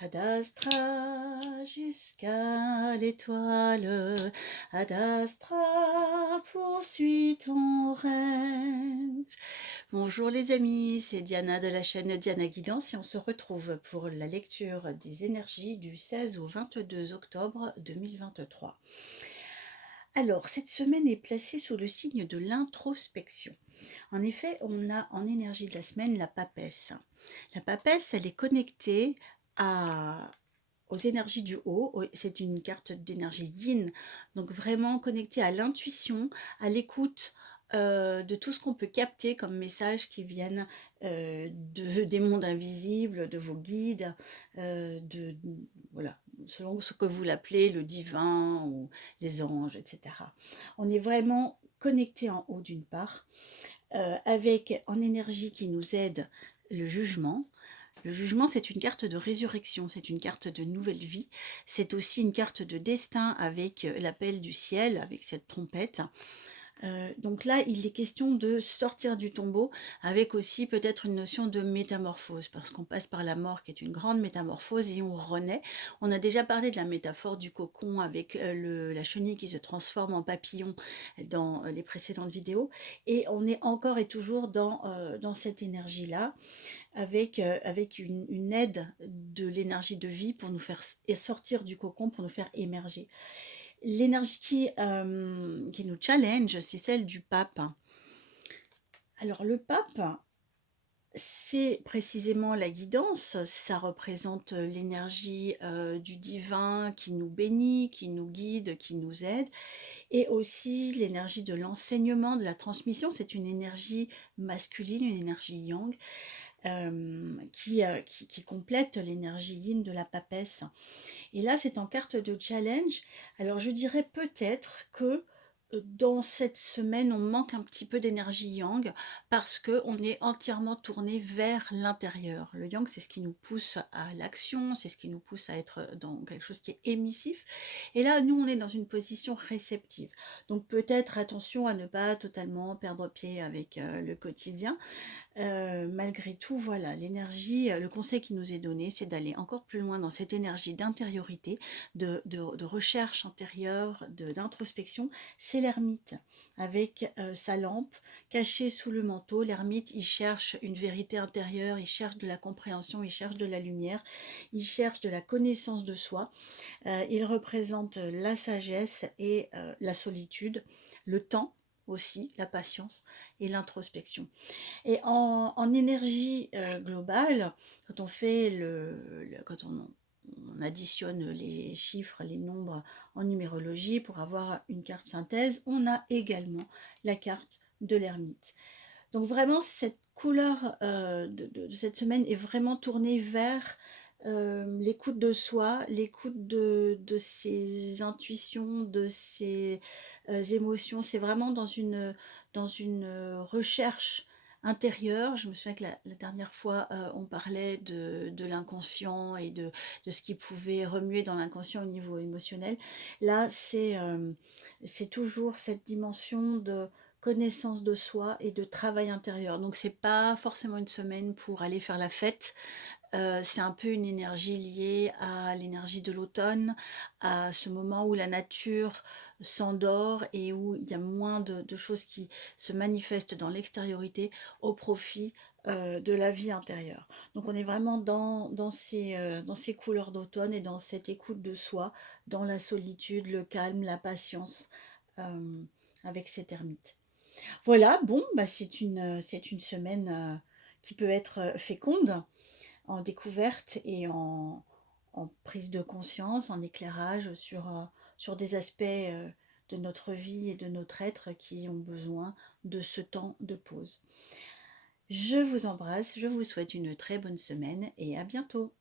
Ad astra jusqu'à l'étoile, Ad astra poursuis ton rêve. Bonjour les amis, c'est Diana de la chaîne Diana Guidance et on se retrouve pour la lecture des énergies du 16 au 22 octobre 2023. Alors, cette semaine est placée sous le signe de l'introspection. En effet, on a en énergie de la semaine la papesse. La papesse, elle est connectée aux énergies du haut. C'est une carte d'énergie yin, donc vraiment connectée à l'intuition, à l'écoute de tout ce qu'on peut capter comme messages qui viennent des mondes invisibles, de vos guides, voilà, selon ce que vous l'appelez, le divin ou les anges, etc. On est vraiment connecté en haut d'une part, avec en énergie qui nous aide le jugement. Le jugement, c'est une carte de résurrection, c'est une carte de nouvelle vie, c'est aussi une carte de destin avec l'appel du ciel, avec cette trompette. Donc là, il est question de sortir du tombeau avec aussi peut-être une notion de métamorphose, parce qu'on passe par la mort qui est une grande métamorphose et on renaît. On a déjà parlé de la métaphore du cocon avec la chenille qui se transforme en papillon dans les précédentes vidéos, et on est encore et toujours dans cette énergie-là, avec une aide de l'énergie de vie pour nous faire sortir du cocon, pour nous faire émerger. L'énergie qui nous challenge, c'est celle du pape. Alors le pape, c'est précisément la guidance, ça représente l'énergie du divin qui nous bénit, qui nous guide, qui nous aide, et aussi l'énergie de l'enseignement, de la transmission. C'est une énergie masculine, une énergie yang, qui complète l'énergie yin de la papesse. Et là, c'est en carte de challenge. Alors, je dirais peut-être que dans cette semaine, on manque un petit peu d'énergie yang parce qu'on est entièrement tourné vers l'intérieur. Le yang, c'est ce qui nous pousse à l'action, c'est ce qui nous pousse à être dans quelque chose qui est émissif. Et là, nous, on est dans une position réceptive. Donc, peut-être attention à ne pas totalement perdre pied avec le quotidien. Malgré tout, voilà, l'énergie, le conseil qui nous est donné, c'est d'aller encore plus loin dans cette énergie d'intériorité, de recherche intérieure, d'introspection. C'est l'ermite, avec sa lampe cachée sous le manteau. L'ermite, il cherche une vérité intérieure, il cherche de la compréhension, il cherche de la lumière, il cherche de la connaissance de soi. Il représente la sagesse et la solitude, le temps aussi, la patience et l'introspection. Et en énergie globale, quand on fait quand on additionne les chiffres, les nombres en numérologie pour avoir une carte synthèse, on a également la carte de l'ermite. Donc vraiment, cette couleur de cette semaine est vraiment tournée vers l'écoute de soi, l'écoute de ses intuitions, de ses émotions. C'est vraiment dans une recherche intérieure. Je me souviens que la dernière fois, on parlait de l'inconscient et de ce qui pouvait remuer dans l'inconscient au niveau émotionnel. Là, c'est toujours cette dimension de connaissance de soi et de travail intérieur. Donc c'est pas forcément une semaine pour aller faire la fête, c'est un peu une énergie liée à l'énergie de l'automne, à ce moment où la nature s'endort et où il y a moins de choses qui se manifestent dans l'extériorité au profit de la vie intérieure. Donc on est vraiment dans ces couleurs d'automne et dans cette écoute de soi, dans la solitude, le calme, la patience, avec cet ermite. Voilà, bon, bah c'est une semaine qui peut être féconde en découverte et en prise de conscience, en éclairage sur des aspects de notre vie et de notre être qui ont besoin de ce temps de pause. Je vous embrasse, je vous souhaite une très bonne semaine et à bientôt.